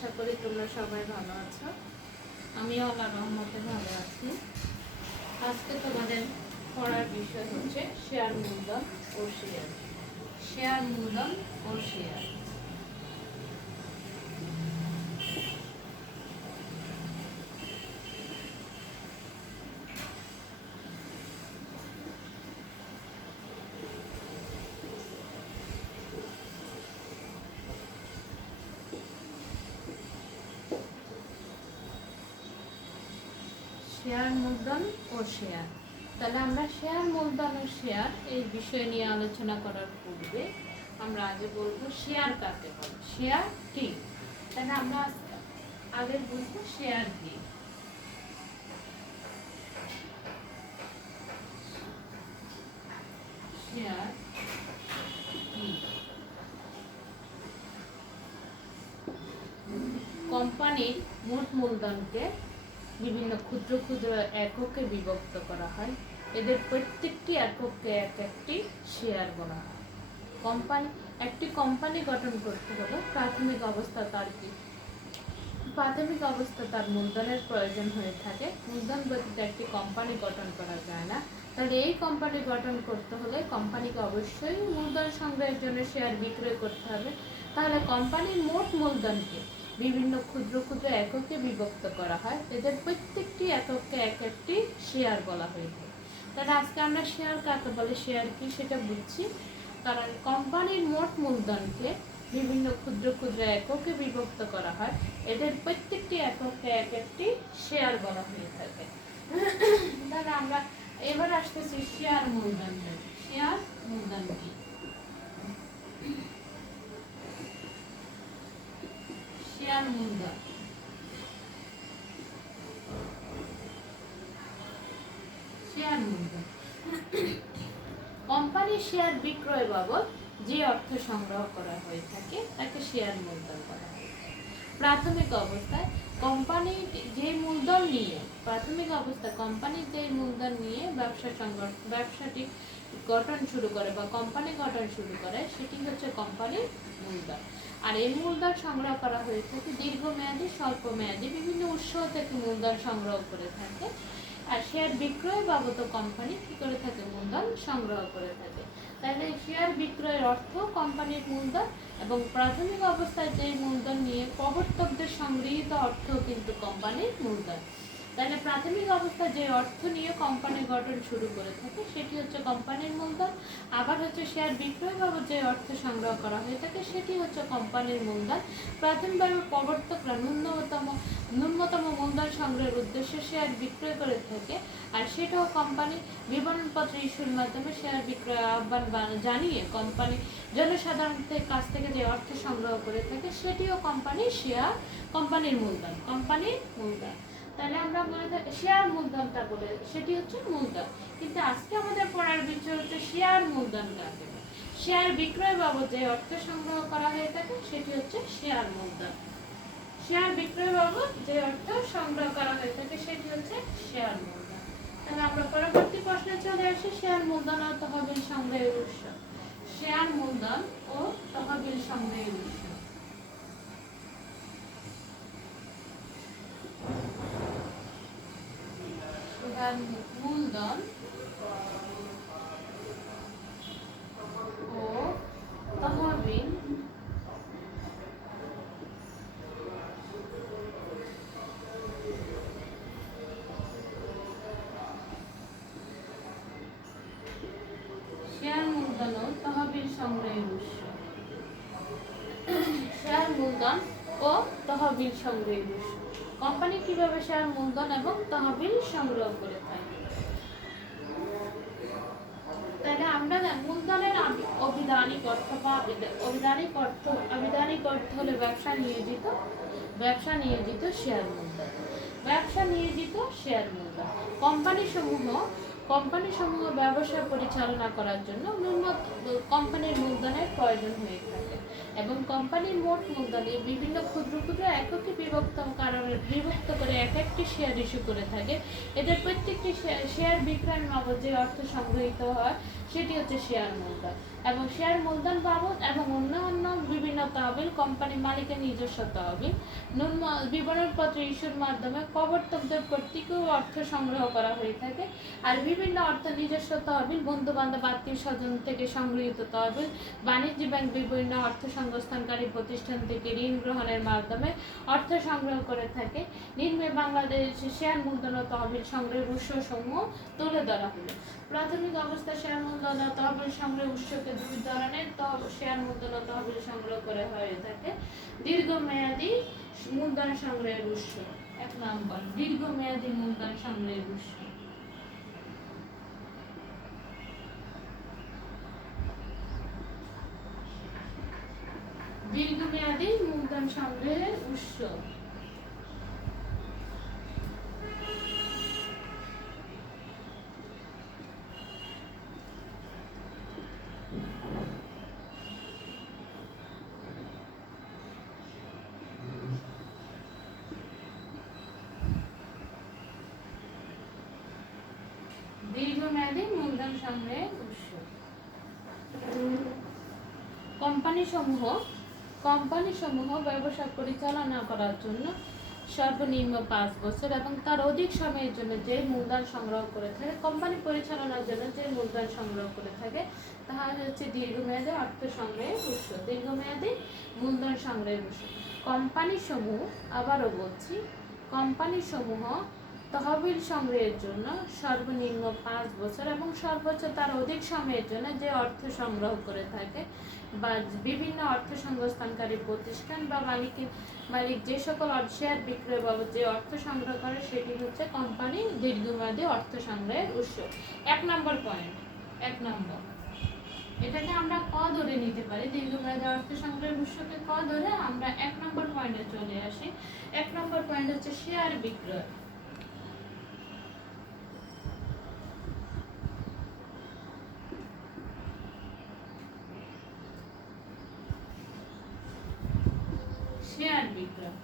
আশা করি তোমরা সবাই ভালো আছো। আমিও আল্লাহর রহমতে ভালো আছি। আজকে তোমাদের পড়ার বিষয় হচ্ছে শেয়ার মূলধন ও শেয়ার। শেয়ার মূলধন ও শেয়ার। শেয়ার মূলধন ও শেয়ার। তাহলে আমরা শেয়ার মূলধন ও শেয়ার এই বিষয় নিয়ে আলোচনা করার পূর্বে আমরা আগে বলবো শেয়ার কাকে বলে, শেয়ার কি। তাহলে আমরা আগে বুঝবো শেয়ার কি। শেয়ার কি? কোম্পানির মোট মূলধনকে বিভিন্ন ক্ষুদ্র ক্ষুদ্র এককে বিভক্ত করা হয়। এদের প্রত্যেকটি এককে এক একটি শেয়ার বলা হয়। একটি কোম্পানি গঠন করতে হলে প্রাথমিক অবস্থা তার মূলধনের প্রয়োজন হয়ে থাকে। মূলধন ব্যতীত একটি কোম্পানি গঠন করা যায় না। তাহলে এই কোম্পানি গঠন করতে হলে কোম্পানিকে অবশ্যই মূলধন সংগ্রহের জন্য শেয়ার বিক্রয় করতে হবে। তাহলে কোম্পানির মোট মূলধনকে বিভিন্ন ক্ষুদ্র ক্ষুদ্র এককে বিভক্ত করা হয়। এদের প্রত্যেকটি এককে এক একটি শেয়ার বলা হয়ে থাকে। তাহলে আজকে আমরা শেয়ার কাকে বলে, শেয়ার কি সেটা বুঝছি। কারণ কোম্পানির মোট মূলধনকে বিভিন্ন ক্ষুদ্র ক্ষুদ্র এককে বিভক্ত করা হয়। এদের প্রত্যেকটি এককে এক একটি শেয়ার বলা হয়ে থাকে। তাহলে আমরা এবার আসতেছি শেয়ার মূলধন। শেয়ার মূলধন কি? শেয়ার মূলধন কোম্পানির শেয়ার বিক্রয় বাবদ যে অর্থ সংগ্রহ করা হয়ে থাকে তাকে শেয়ার মূলধন বলা হয়। প্রাথমিক অবস্থায় কোম্পানির যে মূলধন নিয়ে ব্যবসাটি গঠন শুরু করে বা কোম্পানি গঠন শুরু করে, সেটি হচ্ছে কোম্পানির মূলধন। আর এই মূলধন সংগ্রহ করা হয়ে থাকে দীর্ঘমেয়াদী, স্বল্প মেয়াদী বিভিন্ন উৎস থেকে মূলধন সংগ্রহ করে থাকে। আর শেয়ার বিক্রয় বাবদ কোম্পানি কি করে থাকে? মূলধন সংগ্রহ করে থাকে। তাহলে শেয়ার বিক্রয়ের অর্থ কোম্পানির মূলধন, এবং প্রাথমিক অবস্থায় যে মূলধন নিয়ে প্রবর্তকদের সংগৃহীত অর্থ কিন্তু কোম্পানির মূলধন। তাহলে প্রাথমিক অবস্থায় যে অর্থ নিয়ে কোম্পানি গঠন শুরু করে থাকে সেটি হচ্ছে কোম্পানির মূলধন। আবার হচ্ছে শেয়ার বিক্রয় বাবদ যে অর্থ সংগ্রহ করা হয়ে থাকে সেটি হচ্ছে কোম্পানির মূলধন। প্রাথমিকভাবে প্রবর্তকরা ন্যূনতম মূলধন সংগ্রহের উদ্দেশ্যে শেয়ার বিক্রয় করে থাকে। আর সেটাও কোম্পানি বিবরণপত্র ইস্যুর মাধ্যমে শেয়ার বিক্রয় আহ্বান জানিয়ে কোম্পানি জনসাধারণের কাছ থেকে যে অর্থ সংগ্রহ করে থাকে সেটিও কোম্পানির মূলধন। তাহলে আমরা বলে থাকি শেয়ার মূলধনটা বলে, সেটি হচ্ছে মূলধন। কিন্তু আজকে আমাদের পড়ার বিষয় হচ্ছে শেয়ার মূলধন কাকে বলে। শেয়ার বিক্রয় বাবদ যে অর্থ সংগ্রহ করা হয়ে থাকে সেটি হচ্ছে শেয়ার মূলধন। শেয়ার বিক্রয় বাবদ যে অর্থ সংগ্রহ করা হয়ে থাকে সেটি হচ্ছে শেয়ার মূলধন। তাহলে আমরা পরবর্তী প্রশ্নে চলে আসি শেয়ার মূলধন ও তহবিল সংগ্রহের উৎস। শেয়ার মূলধন ও তহবিল সংগ্রহের উৎস। মূলধন ও তহবিল শেয়ার মূলধন ও তহবিল সংগ্রহের উৎস। শেয়ার মূলধন ও তহবিল সংগ্রহের উৎস। কোম্পানি কিভাবে শেয়ার মূলধন এবং তহবিল সংগ্রহ করে থাকে? তাহলে আমরা মূলধনের অবিধানিক অর্থ বা আবিধানিক অর্থ হলে ব্যবসা নিয়োজিত শেয়ার মূলধন। কোম্পানি সমূহ ব্যবসা পরিচালনা করার জন্য কোম্পানির মূলধনের প্রয়োজন হয়ে থাকে। এবং কোম্পানির মোট মূলধনে বিভিন্ন ক্ষুদ্র ক্ষুদ্র এককে বিভক্ত করে এক একটি শেয়ার ইস্যু করে থাকে। এদের প্রত্যেকটি শেয়ার বিক্রয়ের বাবদ যে অর্থ সংগৃহীত হয় সেটি হচ্ছে শেয়ার মূলধন, এবং শেয়ার মূলধন বাবদ এবং অন্যান্য বিভিন্ন তহবিল কোম্পানির মালিকের নিজস্ব তহবিল বিবরণপত্র ইস্যুর মাধ্যমে প্রবর্তকদের কর্তৃকও অর্থ সংগ্রহ করা হয়ে থাকে। আর বিভিন্ন অর্থ নিজস্ব তহবিল, বন্ধু বান্ধব আত্মীয় স্বজন থেকে সংগৃহীত তহবিল, বাণিজ্য ব্যাংক বিভিন্ন অর্থ সংস্থানকারী প্রতিষ্ঠান থেকে ঋণ গ্রহণের মাধ্যমে অর্থ সংগ্রহ করে থাকে। নিম্নে বাংলাদেশ শেয়ার মূলধন ও তহবিল সংগ্রহের উৎসসমূহ তুলে ধরা হলো। প্রাথমিক অবস্থায় শেয়ার মূলধন ও তহবিল সংগ্রহের উৎসকে দুই ধরনের শেয়ার মূলধন ও তহবিল সংগ্রহ করে হয়ে থাকে। দীর্ঘমেয়াদী মূলধন সংগ্রহের উৎস। 1 নম্বর দীর্ঘমেয়াদী মূলধন সংগ্রহের উৎস। দীর্ঘমেয়াদী মূলধন সংগ্রহের উৎস। দীর্ঘমেয়াদী মূলধন সংগ্রহের উৎস। কোম্পানিসমূহ ব্যবসা পরিচালনা করার জন্য সর্বনিম্ন 5 বছর এবং তার অধিক সময়ের জন্য যে মূলধন সংগ্রহ করে থাকে, কোম্পানি পরিচালনার জন্য যে মূলধন সংগ্রহ করে থাকে তাহা হচ্ছে দীর্ঘমেয়াদী অর্থ সংগ্রহের উৎস। দীর্ঘমেয়াদী মূলধন সংগ্রহের উৎস। কোম্পানিসমূহ, আবারও বলছি, কোম্পানিসমূহ তহবিল সংগ্রহের জন্য সর্বনিম্ন 5 বছর এবং সর্বোচ্চ তার অধিক সময়ের জন্য যে অর্থ সংগ্রহ করে থাকে বা বিভিন্ন অর্থ সংস্থানকারী প্রতিষ্ঠান বা মালিক যে সকল শেয়ার বিক্রয় বাবদ যে অর্থ সংগ্রহ করে সেটি হচ্ছে কোম্পানির দীর্ঘমেয়াদী অর্থ সংগ্রহের উৎস। 1 নম্বর পয়েন্ট, 1 নম্বর এটাকে আমরা ক ধরে নিতে পারি। দীর্ঘমেয়াদী অর্থ সংগ্রহের উৎসকে ক ধরে আমরা 1 নম্বর পয়েন্টে চলে আসি। 1 নম্বর পয়েন্ট হচ্ছে শেয়ার বিক্রয়। শেয়ার বিক্রয়।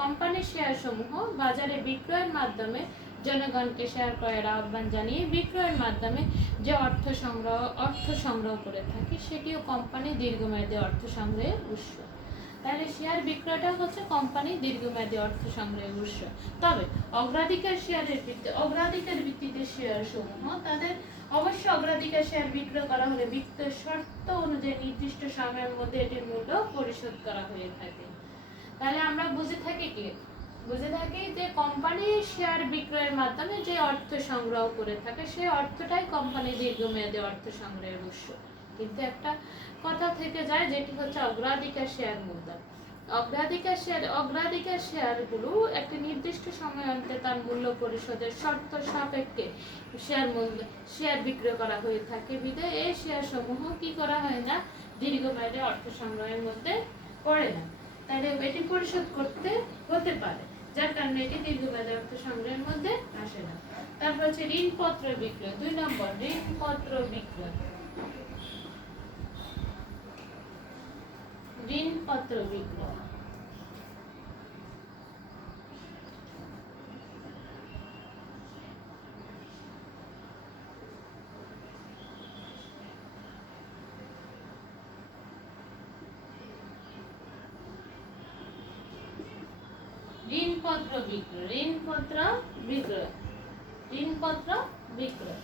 কোম্পানির শেয়ার সমূহ বাজারে বিক্রয়ের মাধ্যমে জনগণকে শেয়ার ক্রয়ের আহ্বান জানিয়ে বিক্রয়ের মাধ্যমে যে অর্থ সংগ্রহ করে থাকে সেটিও কোম্পানির দীর্ঘমেয়াদী অর্থ সংগ্রহের উৎস। তাহলে শেয়ার বিক্রয়টা হচ্ছে কোম্পানির দীর্ঘমেয়াদী অর্থ সংগ্রহের উৎস। তবে অগ্রাধিকার ভিত্তিতে শেয়ার সমূহ তাদের অবশ্য অগ্রাধিকার শেয়ার বিক্রয় করা হলে বিক্রয়ের শর্ত অনুযায়ী নির্দিষ্ট সময়ের মধ্যে এটির মূল্য পরিশোধ করা হয়ে থাকে। তাহলে আমরা বুঝে থাকি যে কোম্পানির শেয়ার বিক্রয়ের মাধ্যমে যে অর্থ সংগ্রহ করে থাকে সেই অর্থটাই কোম্পানির দীর্ঘমেয়াদী অর্থ সংগ্রহের উৎস। কিন্তু একটা কথা থেকে যায় যেটি হচ্ছে অগ্রাধিকার শেয়ার মূলধন। অগ্রাধিকার শেয়ারগুলো একটি নির্দিষ্ট সময় অন্তে তার মূল্য পরিশোধের শর্ত সাপেক্ষে শেয়ার বিক্রয় করা হয়ে থাকে বিধায় এই শেয়ার সমূহ কি করা হয় না, দীর্ঘমেয়াদী অর্থ সংগ্রহের মধ্যে পড়ে না। তাহলে এটি পরিশোধ করতে হতে পারে, যার কারণে এটি দীর্ঘমেয়াদী অর্থ সংগ্রহের মধ্যে আসে না। তারপর হচ্ছে ঋণপত্র বিক্রয়। 2 নম্বর ঋণপত্র বিক্রয়। ঋণপত্র বিক্রয়। ঋণপত্র বিক্রয়।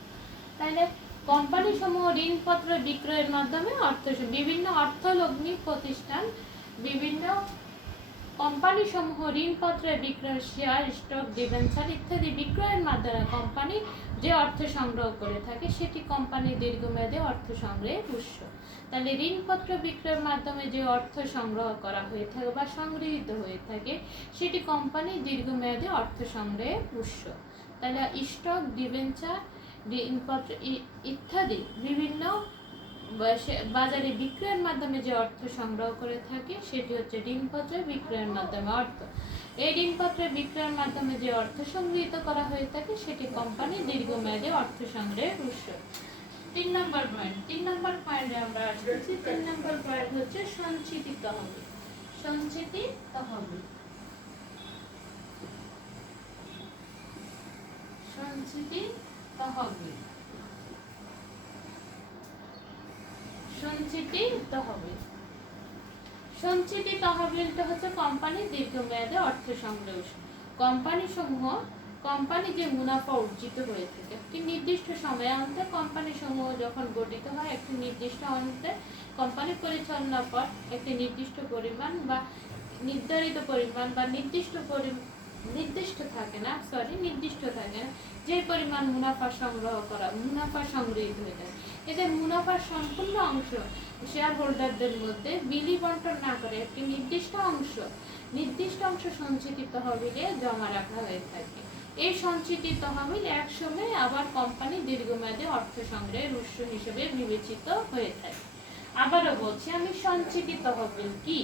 তাহলে কোম্পানি সমূহ ঋণপত্র বিক্রয়ের মাধ্যমে বিভিন্ন অর্থলগ্নি প্রতিষ্ঠান বিভিন্ন কোম্পানি সমূহ ঋণপত্রের বিক্রয়, শেয়ার, স্টক, ডিবেঞ্চার ইত্যাদি বিক্রয়ের মাধ্যমে কোম্পানি যে অর্থ সংগ্রহ করে থাকে সেটি কোম্পানির দীর্ঘমেয়াদী অর্থ সংগ্রহের উৎস। তাহলে ঋণপত্র বিক্রয়ের মাধ্যমে যে অর্থ সংগ্রহ করা হয়ে থাকে বা সংগৃহীত হয়ে থাকে সেটি কোম্পানির দীর্ঘমেয়াদী অর্থ সংগ্রহের উৎস। তাহলে স্টক, ডিবেঞ্চার, ঋণপত্র ইত্যাদি বিভিন্ন বাজারে বিক্রয়ের মাধ্যমে যে অর্থ সংগ্রহ করে থাকে সেটি হচ্ছে ঋণপত্র বিক্রয়ের মাধ্যমে অর্থ। এই ঋণপত্র বিক্রয়ের মাধ্যমে যে অর্থ সংগৃহীত করা হয়ে থাকে সেটি কোম্পানির দীর্ঘমেয়াদী অর্থ সংগ্রহের উৎস। তিন নম্বর পয়েন্টে আমরা আসছি। 3 নম্বর পয়েন্ট হচ্ছে সঞ্চিতি তহবিল। সঞ্চিতি তহবিল, সঞ্চিতি তহবিল, সঞ্চিতি তহবিল। সঞ্চিতি তহবিলটা হচ্ছে কোম্পানির দীর্ঘমেয়াদী অর্থ সংগ্রহ। কোম্পানি যে মুনাফা অর্জিত হয়ে থাকে একটি নির্দিষ্ট সময়ান্তে, কোম্পানি সমূহ যখন গঠিত হয় একটি নির্দিষ্ট অন্তে কোম্পানি পরিচালনার পর একটি নির্দিষ্ট পরিমাণ বা নির্ধারিত পরিমাণ বা নির্দিষ্ট থাকে না যে পরিমাণ মুনাফা সংগৃহীত হয়ে থাকে, এদের মুনাফার সম্পূর্ণ অংশ শেয়ার হোল্ডারদের মধ্যে বিলি বন্টন না করে একটি নির্দিষ্ট অংশ সঞ্চিতি তহবিলে জমা রাখা হয়ে থাকে। এই সঞ্চিতি তহবিল একসময় আবার কোম্পানি দীর্ঘমেয়াদী অর্থ সংগ্রহের উৎস হিসেবে বিবেচিত হয়ে থাকে। আবারও বলছি আমি, সঞ্চিতি তহবিল কি?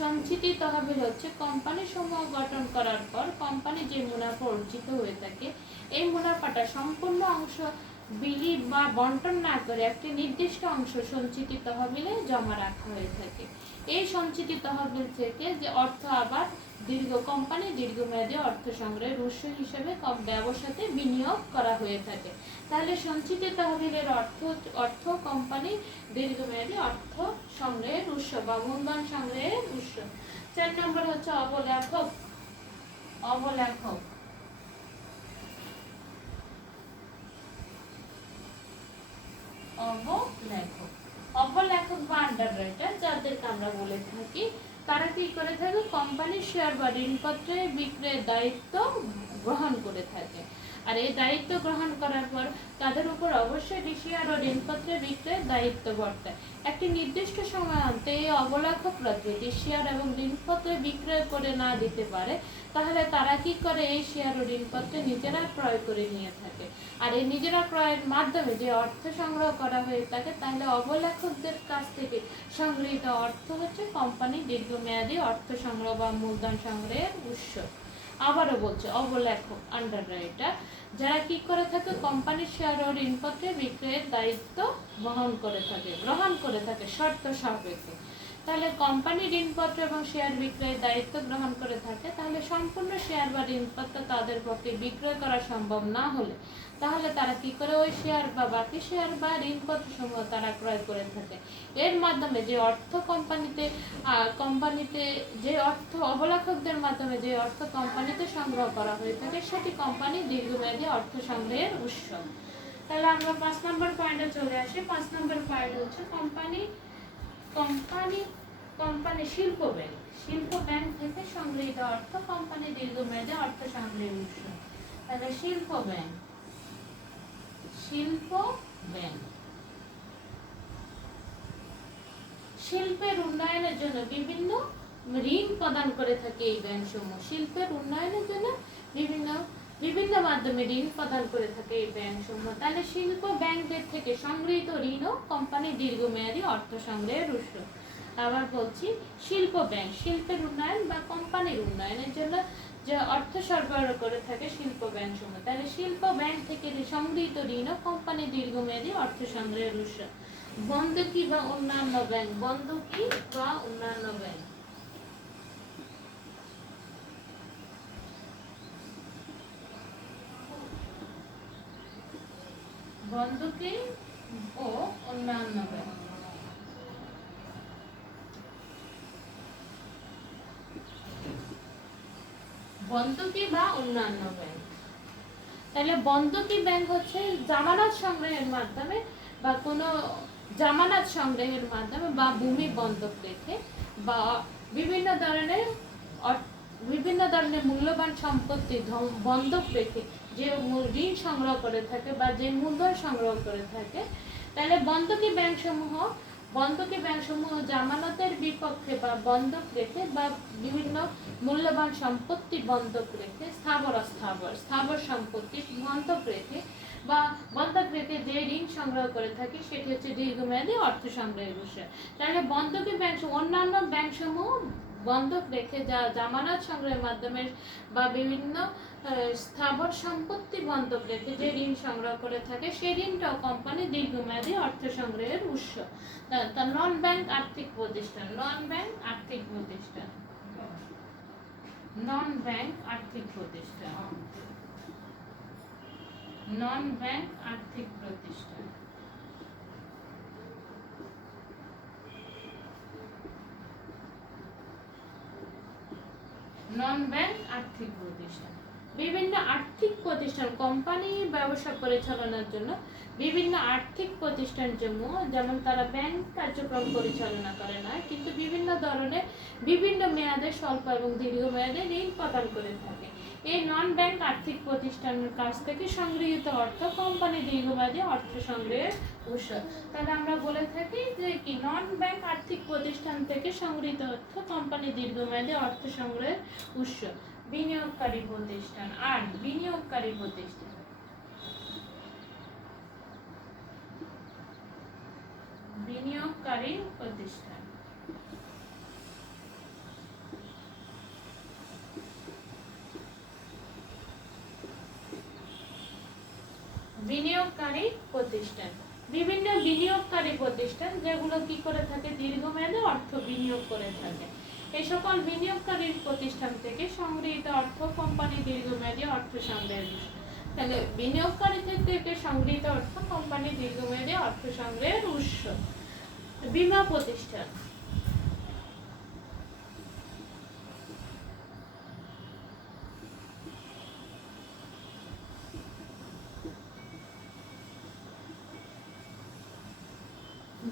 সঞ্চিতি তহবিল হচ্ছে কোম্পানি সমূহ গঠন করার পর কোম্পানি যে মুনাফা অর্জিত হয়ে থাকে এই মুনাফাটা সম্পূর্ণ অংশ বিলি বা বন্টন না করে একটি নির্দিষ্ট অংশ সঞ্চিতি তহবিলে জমা রাখা হয়ে থাকে। এই সঞ্চিতি তহবিল থেকে যে অর্থ আবার কোম্পানি দীর্ঘমেয়াদী অর্থ সংগ্রহের উৎস হিসেবে ব্যবসাতে বিনিয়োগ করা হয়ে থাকে। তাহলে সঞ্চিতি তহবিলের অর্থ কোম্পানি দীর্ঘমেয়াদী অর্থ সংগ্রহের উৎস বা মূলধন সংগ্রহের উৎস। 4 নম্বর হচ্ছে অবলেখক। অবলেখক, অবলেখক বা আন্ডার রাইটার যাদেরকে আমরা বলে থাকি, তারা কি করে থাকে? কোম্পানির শেয়ার বা ঋণপত্রে বিক্রয়ের দায়িত্ব গ্রহণ করে থাকে। আর এই দায়িত্ব গ্রহণ করার পর তাদের উপর অবশ্যই শেয়ার ও ঋণপত্রে বিক্রয়ের দায়িত্ব বর্তায়। একটি নির্দিষ্ট সময়ান্তে এই অবলেখকরা যদি শেয়ার এবং ঋণপত্রে বিক্রয় করে না দিতে পারে তাহলে তারা কি করে? এই শেয়ার ও ঋণপত্রে নিজেরা ক্রয় করে নিয়ে থাকে। আর এই নিজেরা ক্রয়ের মাধ্যমে যে অর্থ সংগ্রহ করা হয়ে থাকে তাহলে অবলেখকদের কাছ থেকে সংগৃহীত অর্থ হচ্ছে কোম্পানির দীর্ঘমেয়াদী অর্থ সংগ্রহ বা মূলধন সংগ্রহের উৎস। আবারও বলছে অবলেখক আন্ডার রাইটার যারা কি করে থাকে? কোম্পানির শেয়ার ও ঋণপত্রে বিক্রয়ের দায়িত্ব গ্রহণ করে থাকে শর্ত সাপেক্ষে। তাহলে কোম্পানি ঋণপত্র এবং শেয়ার বিক্রয়ের দায়িত্ব গ্রহণ করে থাকে, তাহলে সম্পূর্ণ শেয়ার বা ঋণপত্র তাদের পক্ষে বিক্রয় করা সম্ভব না হলে তাহলে তারা কি করে? ওই শেয়ার বা বাকি শেয়ার বা ঋণপত্র সমূহ তারা ক্রয় করে থাকে। এর মাধ্যমে যে অর্থ কোম্পানিতে যে অর্থ অবলেখকদের মাধ্যমে যে অর্থ কোম্পানিতে সংগ্রহ করা হয়ে থাকে সেটি কোম্পানির দীর্ঘমেয়াদী অর্থ সংগ্রহের উৎস। তাহলে আমরা 5 নম্বর পয়েন্টে চলে আসি। 5 নম্বর পয়েন্ট হচ্ছে কোম্পানি শিল্প ব্যাংক থেকে সংগৃহীত অর্থ কোম্পানি দীর্ঘমেয়াদী অর্থ সংগ্রহের উৎস। তাহলে শিল্প ব্যাংক শিল্পের উন্নয়নের জন্য বিভিন্ন ঋণ প্রদান করে থাকে এই ব্যাংক সমূহ। শিল্পের উন্নয়নের জন্য বিভিন্ন মাধ্যমে ঋণ প্রদান করে থাকে এই ব্যাংক সমূহ। তাহলে শিল্প ব্যাংকদের থেকে সংগৃহীত ঋণও কোম্পানির দীর্ঘমেয়াদী অর্থ সংগ্রহের উৎস। আবার বলছি, শিল্প ব্যাংক শিল্পের উন্নয়ন বা কোম্পানির উন্নয়নের জন্য যে অর্থ সরবরাহ করে থাকে শিল্প ব্যাংক সমূহ। তাহলে শিল্প ব্যাংক থেকে সংগৃহীত ঋণও কোম্পানির দীর্ঘমেয়াদী অর্থ সংগ্রহের উৎস। বন্ধকি বা অন্যান্য ব্যাংক বন্ধকি বা অন্যান্য ব্যাংক বন্ধকি ও অন্যান্য ব্যাংক বন্ধকি বা অন্যান্য ব্যাংক। তাহলে বন্ধকি ব্যাংক হচ্ছে জামানত সংগ্রহের মাধ্যমে বা কোনো জামানত সংগ্রহের মাধ্যমে বা ভূমি বন্ধক রেখে বা বিভিন্ন ধরনের মূল্যবান সম্পত্তি বন্ধক রেখে যে ঋণ সংগ্রহ করে থাকে বা যে মূলধন সংগ্রহ করে থাকে, তাহলে বন্ধকি ব্যাংক সমূহ জামানতের বিপক্ষে বা বন্ধক রেখে বা বিভিন্ন মূল্যবান সম্পত্তি বন্ধক রেখে স্থাবর সম্পত্তি বন্ধক রেখে যে ঋণ সংগ্রহ করে থাকে সেটি হচ্ছে দীর্ঘমেয়াদী অর্থ সংগ্রহের বিষয়। তাহলে বন্ধকি ব্যাংক অন্যান্য ব্যাংক সমূহ বন্ধক রেখে যা জামানত সংগ্রহের মাধ্যমে বা বিভিন্ন স্থাবর সম্পত্তি বন্ধক রেখে যে ঋণ সংগ্রহ করে থাকে সেই ঋণটাও কোম্পানি দীর্ঘমেয়াদী অর্থ সংগ্রহের উৎস। তা নন ব্যাংক আর্থিক প্রতিষ্ঠান, নন ব্যাংক আর্থিক প্রতিষ্ঠান, নন ব্যাংক আর্থিক প্রতিষ্ঠান, নন ব্যাংক আর্থিক প্রতিষ্ঠান। নন ব্যাংক আর্থিক প্রতিষ্ঠান, বিভিন্ন আর্থিক প্রতিষ্ঠান কোম্পানি ব্যবসা পরিচালনার জন্য বিভিন্ন আর্থিক প্রতিষ্ঠান যেমন তারা ব্যাংক কার্যক্রম পরিচালনা করে না, কিন্তু বিভিন্ন ধরনের বিভিন্ন মেয়াদে স্বল্প এবং দীর্ঘমেয়াদে ঋণ প্রদান করে থাকে। এই নন ব্যাংক আর্থিক প্রতিষ্ঠানের কাছ থেকে সংগৃহীত অর্থ কোম্পানি দীর্ঘমেয়াদী অর্থ সংগ্রহের উৎস। তাহলে আমরা বলে থাকি যে কি নন ব্যাংক আর্থিক প্রতিষ্ঠান থেকে সংগৃহীত অর্থ কোম্পানি দীর্ঘমেয়াদী অর্থ সংগ্রহের উৎস। বিনিয়োগকারী প্রতিষ্ঠান আর বিনিয়োগকারী প্রতিষ্ঠান, বিনিয়োগকারী প্রতিষ্ঠান, বিনিয়োগকারী প্রতিষ্ঠান, বিভিন্ন বিনিয়োগকারী প্রতিষ্ঠান যেগুলো কি করে থাকে দীর্ঘমেয়াদে অর্থ বিনিয়োগ করে থাকে। এই সকল বিনিয়োগকারী প্রতিষ্ঠান থেকে সংগৃহীত অর্থ কোম্পানি দীর্ঘমেয়াদী অর্থ সংগ্রহের উৎস। তাহলে বিনিয়োগকারী থেকে সংগৃহীত অর্থ কোম্পানি দীর্ঘমেয়াদী অর্থ সংগ্রহের উৎস। বীমা প্রতিষ্ঠান,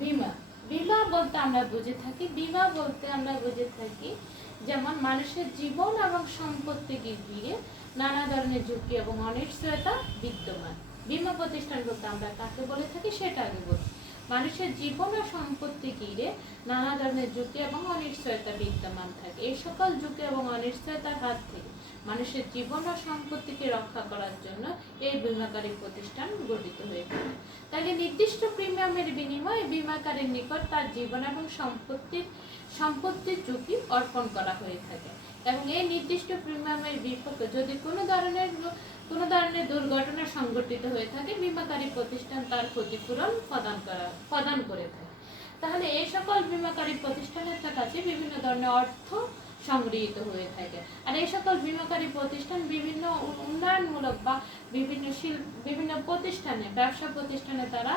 বীমা, বীমা বলতে আমরা বুঝে থাকি যেমন মানুষের জীবন এবং সম্পত্তিকে ঘিরে নানা ধরনের ঝুঁকি এবং অনিশ্চয়তা বিদ্যমান। বীমা প্রতিষ্ঠান বলতে আমরা কাকে বলে থাকি সেটা আগে বলি। মানুষের জীবন ও সম্পত্তি ঘিরে নানা ধরনের ঝুঁকি এবং অনিশ্চয়তা বিদ্যমান থাকে। এই সকল ঝুঁকি এবং অনিশ্চয়তার হাত থেকে মানুষের জীবন ও সম্পত্তিকে রক্ষা করার জন্য এই বীমাকারী প্রতিষ্ঠান গঠিত হয়ে থাকে। তাহলে নির্দিষ্ট প্রিমিয়ামের বিনিময়ে বীমাকারীর নিকট তার জীবন এবং সম্পত্তির ঝুঁকি অর্পণ করা হয়ে থাকে এবং এই নির্দিষ্ট প্রিমিয়ামের বিপক্ষে যদি কোনো ধরনের দুর্ঘটনা সংঘটিত হয়ে থাকে বীমাকারী প্রতিষ্ঠান তার ক্ষতিপূরণ প্রদান করে থাকে। তাহলে এই সকল বীমাকারী প্রতিষ্ঠানের কাছে বিভিন্ন ধরনের অর্থ সংগৃহীত হয়ে থাকে। আর এই সকল বীমাকারী প্রতিষ্ঠান বিভিন্ন উন্নয়নমূলক বা বিভিন্ন প্রতিষ্ঠানে ব্যবসা প্রতিষ্ঠানে তারা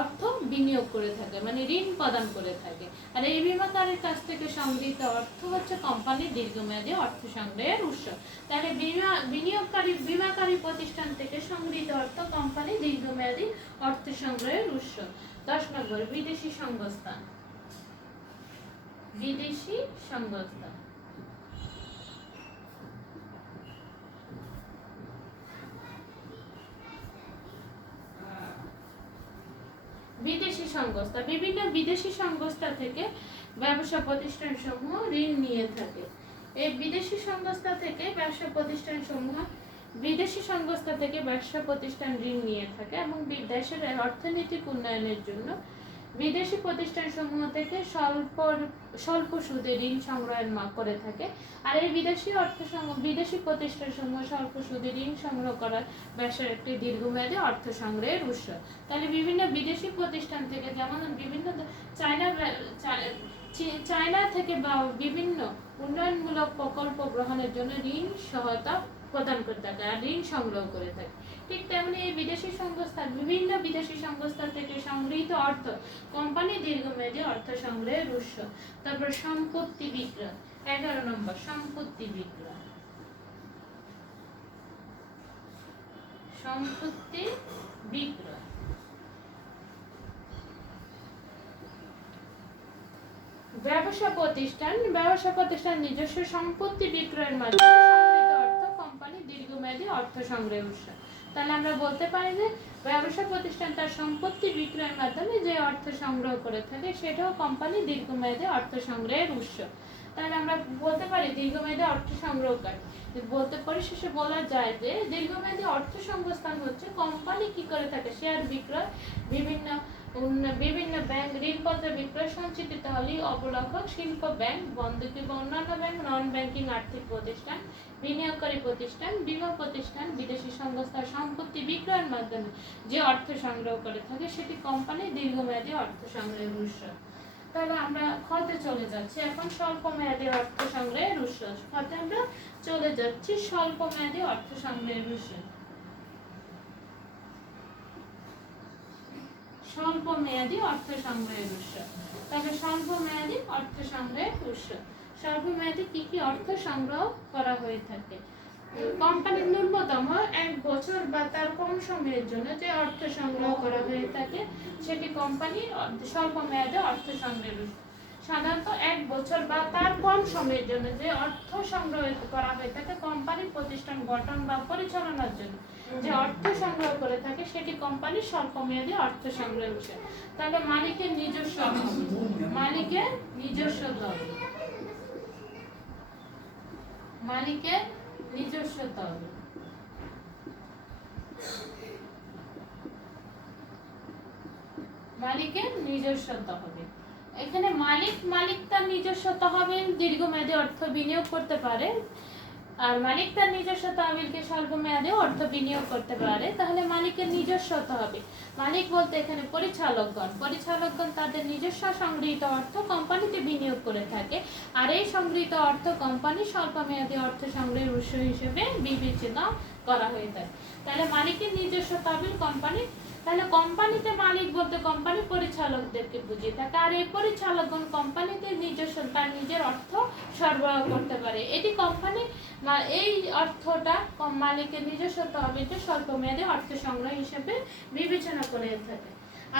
অর্থ বিনিয়োগ করে থাকে, মানে ঋণ প্রদান করে থাকে। আর এই বীমাকারীর কাছ থেকে সংগৃহীত অর্থ হচ্ছে কোম্পানির দীর্ঘমেয়াদী অর্থ সংগ্রহের উৎস। তাহলে বীমাকারী প্রতিষ্ঠান থেকে সংগৃহীত অর্থ কোম্পানি দীর্ঘমেয়াদী অর্থ সংগ্রহের উৎস। 10 নম্বর বিদেশি সংস্থা, বিদেশি সংস্থা, বিদেশি সংস্থা, বিভিন্ন বিদেশি সংস্থা থেকে ব্যবসা প্রতিষ্ঠান সমূহ ঋণ নিয়ে থাকে। এই বিদেশি সংস্থা থেকে ব্যবসা প্রতিষ্ঠান ঋণ নিয়ে থাকে এবং দেশের অর্থনৈতিক উন্নয়নের জন্য বিদেশি প্রতিষ্ঠান সমূহ থেকে স্বল্প সুদে ঋণ সংগ্রহ করে থাকে। আর এই বিদেশি প্রতিষ্ঠান সমূহ স্বল্প সুদে ঋণ সংগ্রহ করার ব্যবসার একটি দীর্ঘমেয়াদী অর্থ সংগ্রহের উৎস। তাহলে বিভিন্ন বিদেশি প্রতিষ্ঠান থেকে যেমন বিভিন্ন চায়না থেকে বা বিভিন্ন উন্নয়নমূলক প্রকল্প গ্রহণের জন্য ঋণ সহায়তা প্রদান করে থাকে আর ঋণ সংগ্রহ করে থাকে। ঠিক তেমনি এই বিভিন্ন বিদেশি সংস্থা থেকে সংগৃহীত অর্থ কোম্পানি দীর্ঘমেয়াদী অর্থ সংগ্রহের উৎস। তারপর সম্পত্তি বিক্রয়, 11 নম্বর সম্পত্তি বিক্রয়, সম্পত্তি বিক্রয়, ব্যবসা প্রতিষ্ঠান নিজস্ব সম্পত্তি বিক্রয়ের মাধ্যমে সংগৃহীত অর্থ কোম্পানি দীর্ঘমেয়াদী অর্থ সংগ্রহের উৎস। তাহলে আমরা বলতে পারি যে ব্যবসা প্রতিষ্ঠান তার সম্পত্তি বিক্রয়ের মাধ্যমে যে অর্থ সংগ্রহ করে থাকে সেটাও কোম্পানি দীর্ঘমেয়াদী অর্থ সংগ্রহের উৎস। তাহলে আমরা বলতে পারি দীর্ঘমেয়াদী অর্থ সংগ্রহকারী। পরিশেষে বলা যায় যে দীর্ঘমেয়াদী অর্থ সংস্থান হচ্ছে কোম্পানি কি করে থাকে শেয়ার বিক্রয়, বিভিন্ন বিভিন্ন ব্যাংক ঋণপত্র বিক্রয় সঞ্চিত তহবিল অবলম্বন শিল্প ব্যাংক বন্ধকি বা অন্যান্য ব্যাংক নন ব্যাংকিং আর্থিক প্রতিষ্ঠান বিনিয়োগকারী প্রতিষ্ঠান বীমা প্রতিষ্ঠান বিদেশি সংস্থার সম্পত্তি বিক্রয়ের মাধ্যমে যে অর্থ সংগ্রহ করে থাকে সেটি কোম্পানি দীর্ঘমেয়াদী অর্থ সংগ্রহের উৎস। তাহলে আমরা খতে চলে যাচ্ছি এখন স্বল্প মেয়াদী অর্থ সংগ্রহের উৎস। খতে আমরা চলে যাচ্ছি স্বল্প মেয়াদী অর্থ সংগ্রহের উৎস। স্বল্প মেয়াদী অর্থ সংগ্রহের উৎস। তাহলে স্বল্প মেয়াদী অর্থ সংগ্রহের উৎস। স্বল্প মেয়াদী কি কি অর্থ সংগ্রহ করা হয়ে থাকে? কোম্পানির ন্যূনতম 1 বছর বা তার কম সময়ের জন্য যে অর্থ সংগ্রহ করা হয়ে থাকে সেটি কোম্পানি স্বল্প মেয়াদী অর্থ সংগ্রহের উৎস। সাধারণত 1 বছর বা তার কম সময়ের জন্য যে অর্থ সংগ্রহ করা হয়ে থাকে কোম্পানি প্রতিষ্ঠান গঠন বা পরিচালনার জন্য যে অর্থ সংগ্রহ করে থাকে সেটি কোম্পানির স্বল্পমেয়াদী অর্থ সংগ্রহের উৎস। তাহলে মালিকের নিজস্ব মালিকের নিজস্ব তহবিল মালিকের নিজস্ব তহবিল মালিকের নিজস্ব তহবিল। এখানে মালিক তার নিজস্ব তহবিল দীর্ঘমেয়াদী অর্থ বিনিয়োগ করতে পারে আর মালিক তার নিজস্ব তহবিলকে স্বল্প মেয়াদে অর্থ বিনিয়োগ করতে পারে। তাহলে মালিকের নিজস্ব তহবিল মালিক বলতে এখানে পরিচালকগণ তাদের নিজস্ব সংগৃহীত অর্থ কোম্পানিতে বিনিয়োগ করে থাকে আর এই সংগৃহীত অর্থ কোম্পানি স্বল্প মেয়াদী অর্থ সংগ্রহের উৎস হিসেবে বিবেচনা করা হয়ে থাকে। তাহলে মালিকের নিজস্ব তহবিল কোম্পানি। তাহলে কোম্পানিতে মালিক বলতে কোম্পানি পরিচালকদেরকে বুঝিয়ে থাকে আর এই পরিচালকগণ কোম্পানিতে নিজস্ব তার নিজের অর্থ সরবরাহ করতে পারে। এটি কোম্পানি এই অর্থটা মালিকের নিজস্ব তহবিলকে স্বল্প মেয়াদী অর্থ সংগ্রহ হিসেবে বিবেচনা করে থাকে।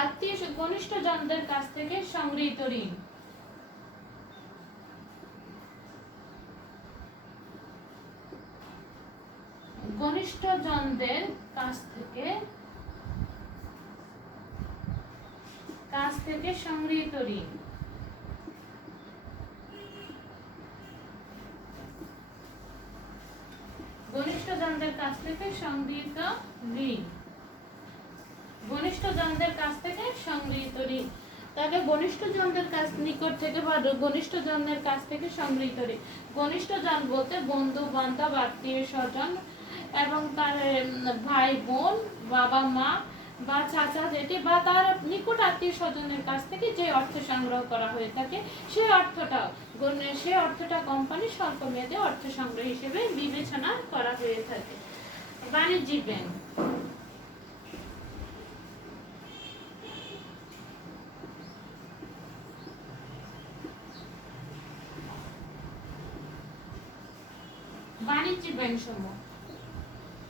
আত্মীয় ঘনিষ্ঠ জনদের কাছ থেকে সংগৃহীত ঋণ ঘনিষ্ঠ জনদের কাছ থেকে সংগৃহীত ঋণ ঘনিষ্ঠ জনদের কাছ থেকে সংগৃহীত ঋণ তাহলে ঘনিষ্ঠ জনদের কাছ নিকট থেকে বা ঘনিষ্ঠ জনদের কাছ থেকে সংগৃহীত ঋণ। ঘনিষ্ঠ জন বলতে বন্ধু বান্ধব আত্মীয় স্বজন এবং তার ভাই বোন বাবা মা বা চাচা জেঠি বা তার নিকট আত্মীয় স্বজনের কাছ থেকে যে অর্থ সংগ্রহ করা হয়ে থাকে সেই অর্থটা কোম্পানি স্বল্প মেয়াদী অর্থ সংগ্রহ হিসেবে বিবেচনা করা হয়ে থাকে। বাণিজ্যিক ব্যাংক সমূহ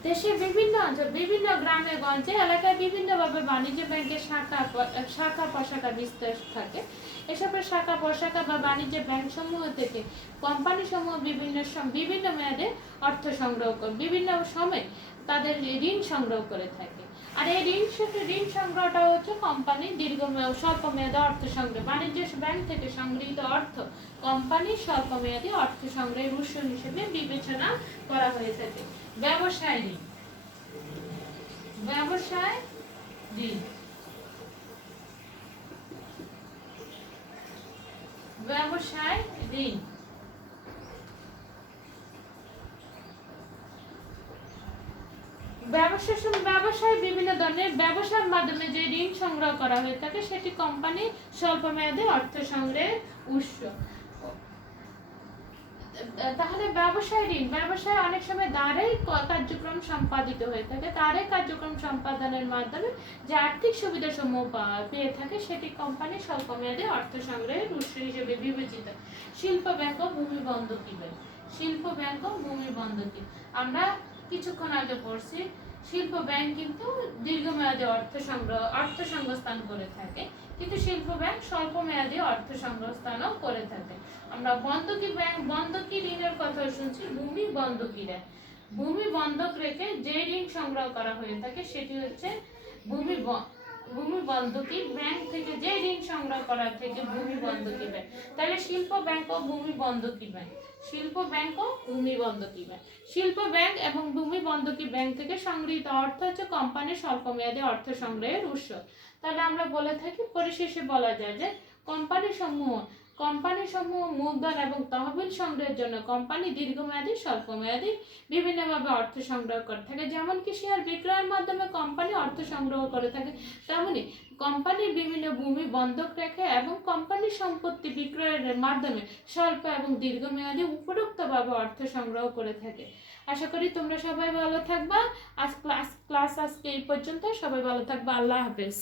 দেশের বিভিন্ন অঞ্চল বিভিন্ন গ্রামে গঞ্জে এলাকায় বিভিন্নভাবে বাণিজ্য ব্যাংকের শাখা প্রশাখা বিস্তার থাকে। এসবের শাখা প্রশাখা বা বাণিজ্য ব্যাংক সমূহ থেকে কোম্পানি সমূহ বিভিন্ন মেয়াদে অর্থ সংগ্রহ করে বিভিন্ন সময় তাদের ঋণ সংগ্রহ করে থাকে আর এই ঋণ সংগ্রহটা হচ্ছে কোম্পানির স্বল্প মেয়াদী অর্থ সংগ্রহ। বাণিজ্য ব্যাংক থেকে সংগৃহীত অর্থ কোম্পানির স্বল্প মেয়াদী অর্থ সংগ্রহের উৎস হিসেবে বিবেচনা করা হয়ে থাকে। ব্যবসায় ঋণ ব্যবসায় ঋণ ব্যবসায় বিভিন্ন ধরনের ব্যবসার মাধ্যমে যে ঋণ সংগ্রহ করা হয়ে থাকে সেটি কোম্পানি স্বল্প মেয়াদী অর্থ সংগ্রহের উৎস। তাহলে ব্যবসায় অনেক সময় দ্বারাই কার্যক্রম সম্পাদিত হয়ে থাকে। দ্বারাই কার্যক্রম সম্পাদনের মাধ্যমে যে আর্থিক সুবিধা সমূহ পেয়ে থাকে সেটি কোম্পানি স্বল্প মেয়াদী অর্থ সংগ্রহের উৎস হিসেবে বিবেচিত। শিল্প ব্যাংক ও ভূমি বন্ধকি আমরা কিছুক্ষণ আগে পড়ছি শিল্প ব্যাংক কিন্তু দীর্ঘমেয়াদী অর্থ সংস্থান করে থাকে কিন্তু শিল্প ব্যাংক স্বল্প মেয়াদী অর্থ সংস্থানও করে থাকে। আমরা বন্ধকি ঋণের কথা শুনছি। ভূমি বন্ধক রেখে যে ঋণ সংগ্রহ করা হয়ে থাকে সেটি হচ্ছে ভূমি বন্ধকি ব্যাংক থেকে যে ঋণ সংগ্রহ করা থেকে ভূমি বন্ধকি ব্যাংক। তাহলে শিল্প ব্যাংক ও ভূমি বন্ধকি ব্যাংক, শিল্প ব্যাংক ও ভূমি বন্ধকি ব্যাংক। শিল্প ব্যাংক এবং ভূমি বন্ধকি ব্যাংক থেকে সংগৃহীত অর্থ হচ্ছে কোম্পানির স্বল্পমেয়াদী অর্থ সংগ্রহের উৎস। তাহলে আমরা বলে থাকি, পরিশেষে বলা যায় যে কোম্পানি সমূহ মূলধন এবং তহবিল সংগ্রহের জন্য কোম্পানি দীর্ঘমেয়াদী স্বল্পমেয়াদী বিভিন্নভাবে অর্থ সংগ্রহ করে থাকে। যেমন কি শেয়ার বিক্রয়ের মাধ্যমে কোম্পানি অর্থ সংগ্রহ করে থাকে, তেমনি কোম্পানি বিভিন্ন ভূমি বন্ধক রেখে এবং কোম্পানির সম্পত্তি বিক্রয়ের মাধ্যমে স্বল্প এবং দীর্ঘমেয়াদী উপরোক্তভাবে অর্থ সংগ্রহ করে থাকে। আশা করি তোমরা সবাই ভালো থাকবা। ক্লাস আজকে এই পর্যন্ত। সবাই ভালো থাকবা। আল্লাহ হাফেজ।